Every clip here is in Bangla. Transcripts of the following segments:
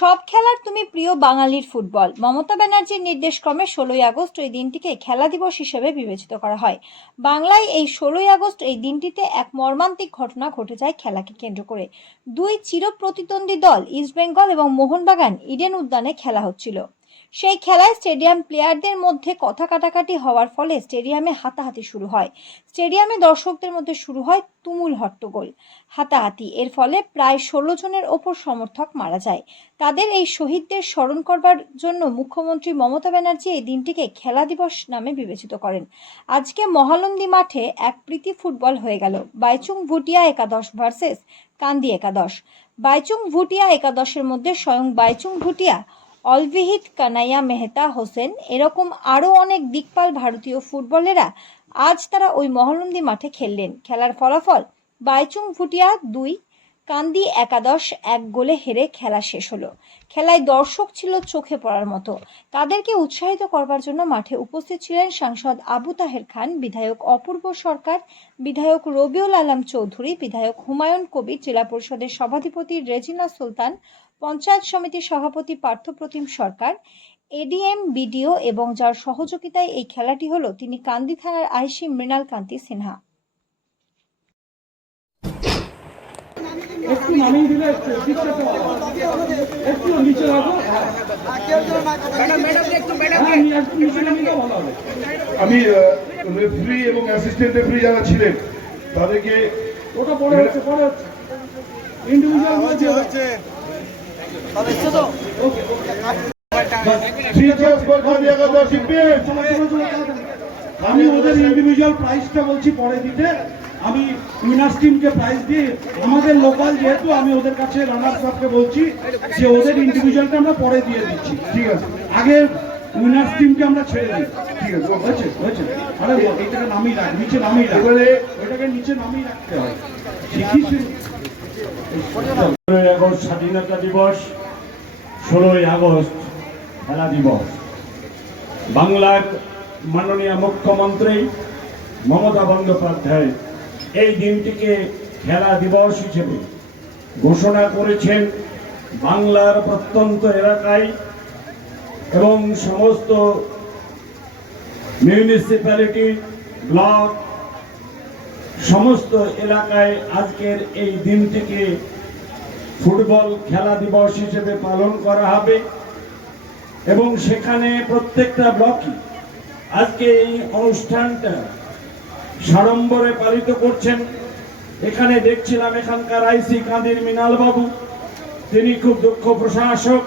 সব খেলার তুমি প্রিয় বাঙালির ফুটবল। মমতা ব্যানার্জির নির্দেশক্রমে ১৬ই আগস্ট এই দিনটিকে খেলা দিবস হিসেবে বিবেচিত করা হয়। বাংলায় এই ১৬ই আগস্ট এই দিনটিতে এক মর্মান্তিক ঘটনা ঘটে যায় খেলাকে কেন্দ্র করে। দুই চিরপ্রতিদ্বন্দ্বী দল ইস্টবেঙ্গল এবং মোহনবাগান ইডেন উদ্যানে খেলা হচ্ছিল। সেই খেলায় স্টেডিয়াম প্লেয়ারদের মধ্যে কথা কাটাকাটি হওয়ার ফলে স্টেডিয়ামে হাতাহাতি শুরু হয়। স্টেডিয়ামে দর্শকদের মধ্যে শুরু হয় তুমুল হট্টগোল, হাতাহাতি। এর ফলে প্রায় ১৬ জনের ওপর সমর্থক মারা যায়। তাদের এই শহীদদের স্মরণ করবার জন্য মুখ্যমন্ত্রী মমতা ব্যানার্জি এই দিনটিকে খেলা দিবস নামে বিবেচিত করেন। আজকে মহানন্দী মাঠে এক প্রীতি ফুটবল হয়ে গেল। বাইচুং ভুটিয়া একাদশ ভার্সেস কান্দি একাদশ। বাইচুং ভুটিয়া একাদশের মধ্যে স্বয়ং বাইচুং ভুটিয়া, অলভিহিত কানাইয়া মেহতা হোসেন এরকম আরও অনেক দিকপাল ভারতীয় ফুটবলেরা আজ তারা ওই মহানন্দী মাঠে খেললেন। খেলার ফলাফল বাইচুং ভুটিয়া ২, কান্দি একাদশ ১ গোলে হেরে খেলা শেষ হলো। খেলায় দর্শক ছিল চোখে পড়ার মতো। তাদেরকে উৎসাহিত করবার জন্য মাঠে উপস্থিত ছিলেন সাংসদ আবু তাহের খান, বিধায়ক অপূর্ব সরকার, বিধায়ক রবিউল আলম চৌধুরী, বিধায়ক হুমায়ুন কবির, জেলা পরিষদের সভাধিপতি রেজিনা সুলতান, পঞ্চায়েত সমিতির সভাপতি পার্থপ্রতিম সরকার, এডিএম, বিডিও এবং যার সহযোগিতায় এই খেলাটি হলো তিনি কান্দি থানার আইসি মৃণাল কান্তি সিনহা। একটু নামিয়ে দিলে একটু নিচে রাখো। আমি রেফারি এবং অ্যাসিস্ট্যান্ট রেফারি যারা ছিলেন তাদেরকে ওটা পরে হচ্ছে ইন্ডিভিজুয়াল হচ্ছে আমি ওদের ইন্ডিভিজুয়াল প্রাইসটা বলছি পরে দিতে। আমি উইনার্স টিমকে প্রাইজ দিয়ে আমাদের লোকাল যেহেতু আমি ওদের কাছে রানার্স আপকে বলছি যে ওদের ইন্ডিভিজুয়ালটা আমরা পরে দিয়ে দিচ্ছি। ঠিক আছে, আগে উইনার্স টিমকে আমরা ছেড়ে দিই। ঠিক আছে, হয়েছে হয়েছে। আরে এইটাকে নামিয়ে রাখ, নিচে নামিয়ে রাখ, ওইটাকে নিচে নামিয়ে রাখতে হয়। শিখিস ১৫ই আগস্ট স্বাধীনতা দিবস, ১৬ই আগস্ট খেলা দিবস। বাংলার মাননীয় মুখ্যমন্ত্রী মমতা বন্দ্যোপাধ্যায় এই দিনটিকে খেলা দিবস হিসেবে ঘোষণা করেছেন। বাংলার প্রত্যন্ত এলাকায় এবং সমস্ত মিউনিসিপ্যালিটি, ব্লক, সমস্ত এলাকায় আজকের এই দিনটিকে ফুটবল খেলা দিবস হিসেবে পালন করা হবে এবং সেখানে প্রত্যেকটা ব্লকে আজকে এই অনুষ্ঠানটা সাড়ম্বরে পালিত করছেন। এখানে দেখছিলাম এখানকার আইসি কান্দির মৃণাল বাবু, তিনি খুব দক্ষ প্রশাসক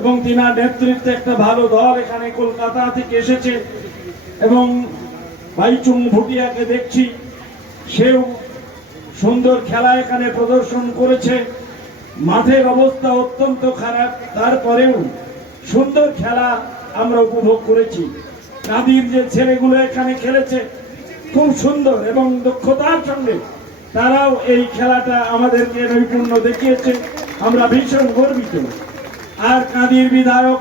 এবং তিনার নেতৃত্বে একটা ভালো দল এখানে কলকাতা থেকে এসেছে এবং বাইচুং ভুটিয়াকে দেখছি, সেও সুন্দর খেলা এখানে প্রদর্শন করেছে। মাঠের অবস্থা অত্যন্ত খারাপ, তারপরেও সুন্দর খেলা আমরা উপভোগ করেছি। কাঁদির যে ছেলেগুলো এখানে খেলেছে খুব সুন্দর এবং দক্ষতার সঙ্গে তারাও এই খেলাটা আমাদেরকে নৈপুণ্য দেখিয়েছে, আমরা ভীষণ গর্বিত। আর কাঁদির বিধায়ক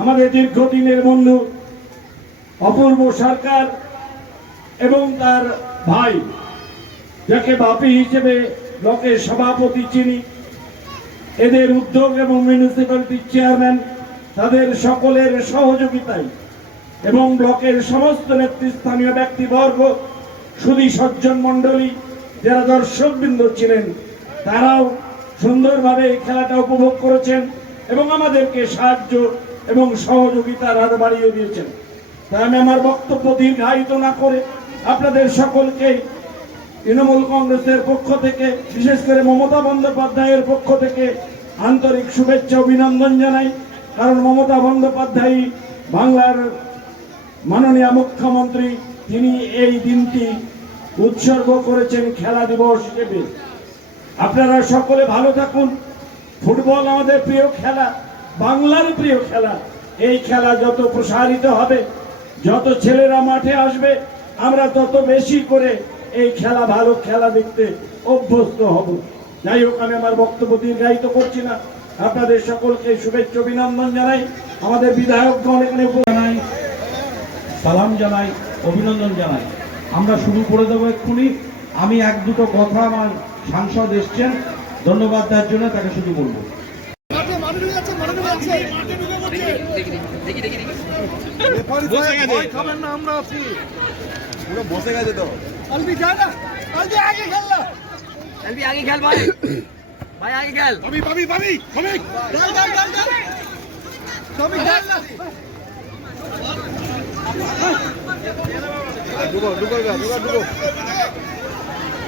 আমাদের দীর্ঘদিনের বন্ধু অপূর্ব সরকার এবং তার ভাই, যাকে বাপি হিসেবে ব্লকের সভাপতি চিনি, এদের উদ্যোগ এবং মিউনিসিপ্যালিটির চেয়ারম্যান তাদের সকলের সহযোগিতায় এবং ব্লকের সমস্ত নেতৃস্থানীয় ব্যক্তিবর্গ, সুধী সজ্জন মণ্ডলী, যারা দর্শকবৃন্দ ছিলেন, তারাও সুন্দরভাবে এই খেলাটা উপভোগ করেছেন এবং আমাদেরকে সাহায্য এবং সহযোগিতার হাত বাড়িয়ে দিয়েছেন। তাই আমি আমার বক্তব্য দীর্ঘায়িত না করে আপনাদের সকলকে তৃণমূল কংগ্রেসের পক্ষ থেকে, বিশেষ করে মমতা বন্দ্যোপাধ্যায়ের পক্ষ থেকে আন্তরিক শুভেচ্ছা অভিনন্দন জানাই। কারণ মমতা বন্দ্যোপাধ্যায় বাংলার মাননীয় মুখ্যমন্ত্রী, তিনি এই দিনটি উৎসর্গ করেছেন খেলা দিবস হিসেবে। আপনারা সকলে ভালো থাকুন। ফুটবল আমাদের প্রিয় খেলা, বাংলার প্রিয় খেলা। এই খেলা যত প্রসারিত হবে, যত ছেলেরা মাঠে আসবে, আমরা তত বেশি করে এই খেলা, ভালো খেলা দেখতে অভ্যস্ত হব। যাই হোক, আমি আমার বক্তব্য দীর্ঘায়িত করছি না। আপনাদের সকলকে শুভেচ্ছা অভিনন্দন জানাই। আমাদের বিধায়কগণ এখানে জানাই, সালাম জানাই, অভিনন্দন জানাই। আমরা শুরু করে দেবো এক্ষুনি। আমি এক দুটো কথা, আমার সাংসদ এসছেন, ধন্যবাদ দেওয়ার জন্য তাকে শুধু বলবো। আগে খেল ভাই, ভাই আগে খেল।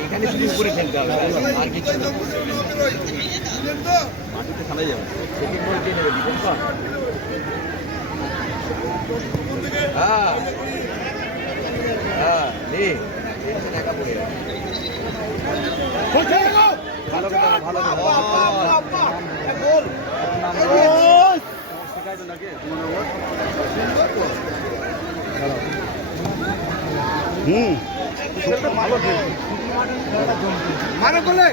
এখানে শুধু উপরে খেলতে হবে, আর কিছু না। মাটিতে খেলা যাবে, সেকেন্ড বল কে নেবে? ডিফেন্স কর। হ্যাঁ হ্যাঁ, নে টেনশন একা পড়ে যাবে। ভালো কথা, ভালো কথা। শিখাই তো নাকি মানে বলে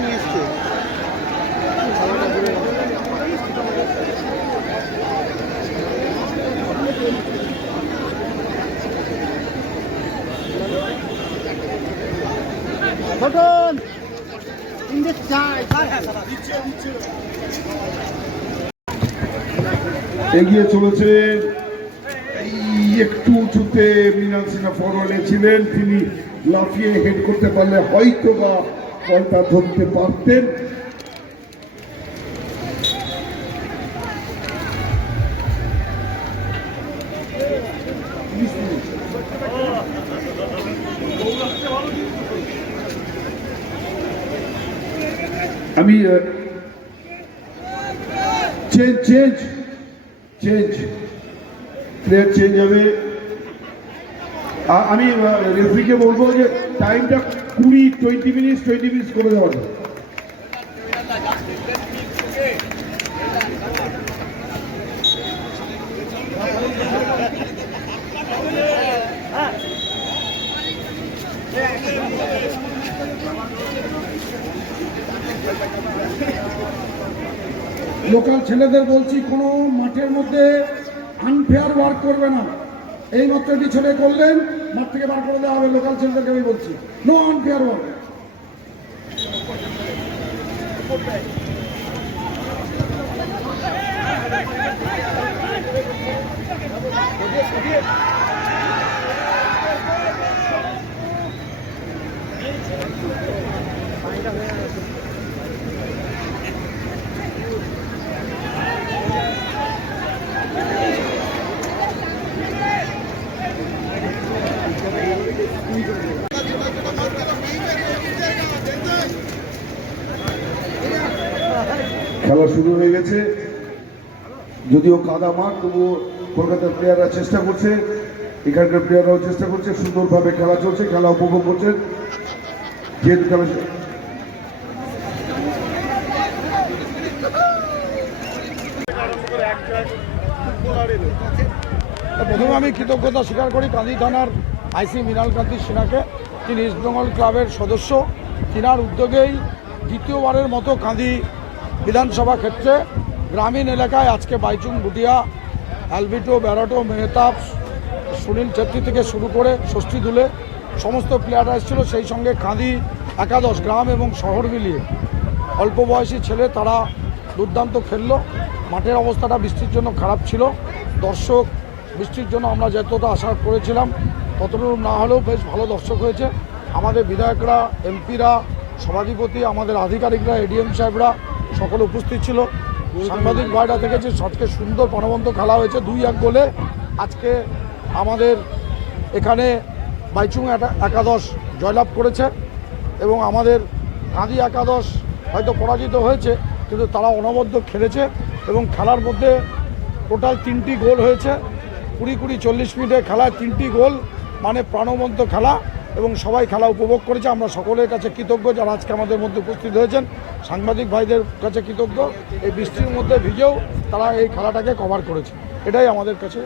নিয়ে এসছে। এগিয়ে চলেছে, একটু উঁচুতে মৃণাল সিনহা ফরওয়ার্ডে ছিলেন, তিনি লাফিয়ে হেড করতে পারলে হয়তো বা বলটা ধরতে পারতেন। আমি প্লেয়ার চেঞ্জ হবে। আমি রেফারিকে বলবো যে টাইমটা 20 মিনিট করে দেওয়া যায়। লোকাল ছেলেদের বলছি, কোনো মাঠের মধ্যে আনফেয়ার ওয়ার্ক করবে না। এই মাত্র এটি ছেলে করলেন, মাঠ থেকে বার করে দেওয়া হবে। লোকাল ছেলেদেরকে আমি বলছি, নো আনফেয়ার ওয়ার্ক। খেলা শুরু হয়ে গেছে, যদিও কাদা মাঠ, তবুও কলকাতার প্লেয়াররা চেষ্টা করছে, এখানকার প্লেয়াররাও চেষ্টা করছে, সুন্দরভাবে খেলা চলছে, খেলা উপভোগ করছেন। যেহেতু খেলা প্রথমে আমি কৃতজ্ঞতা স্বীকার করি কাঁদি থানার আইসি মৃণালকান্তি সিনহাকে। তিনি ইস্ট বেঙ্গল ক্লাবের সদস্য, তিনার উদ্যোগেই দ্বিতীয়বারের মতো কাঁদি বিধানসভা ক্ষেত্রে গ্রামীণ এলাকায় আজকে বাইচুং, ভুটিয়া, অ্যালবিটো, ব্যারাটো, মেহতাব, সুনীল ছেত্রী থেকে শুরু করে ষষ্ঠী দুলে সমস্ত প্লেয়াররা এসেছিল। সেই সঙ্গে কাঁদি একাদশ গ্রাম এবং শহর মিলিয়ে অল্প বয়সী ছেলে, তারা দুর্দান্ত খেললো। মাঠের অবস্থাটা বৃষ্টির জন্য খারাপ ছিল। দর্শক বৃষ্টির জন্য আমরা যতটা আশা করেছিলাম ততটুকু না হলেও বেশ ভালো দর্শক হয়েছে। আমাদের বিধায়করা, এমপিরা, সভাধিপতি, আমাদের আধিকারিকরা, এডিএম সাহেবরা সকলে উপস্থিত ছিল। সাংবাদিক ভাইরা দেখেছে আজকে সুন্দর প্রাণবন্ত খেলা হয়েছে। 2-1 গোলে আজকে আমাদের এখানে বাইচুং একাদশ জয়লাভ করেছে এবং আমাদের কাঁদি একাদশ হয়তো পরাজিত হয়েছে, কিন্তু তারা অনবদ্য খেলেছে এবং খেলার মধ্যে টোটাল 3টি গোল হয়েছে। 20-40 মিনিটের খেলায় 3টি গোল, মানে প্রাণবন্ত খেলা এবং সবাই খেলা উপভোগ করেছে। আমরা সকলের কাছে কৃতজ্ঞ যারা আজকে আমাদের মধ্যে উপস্থিত হয়েছেন। সাংবাদিক ভাইদের কাছে কৃতজ্ঞ, এই বৃষ্টির মধ্যে ভিজেও তারা এই খেলাটাকে কভার করেছে, এটাই আমাদের কাছে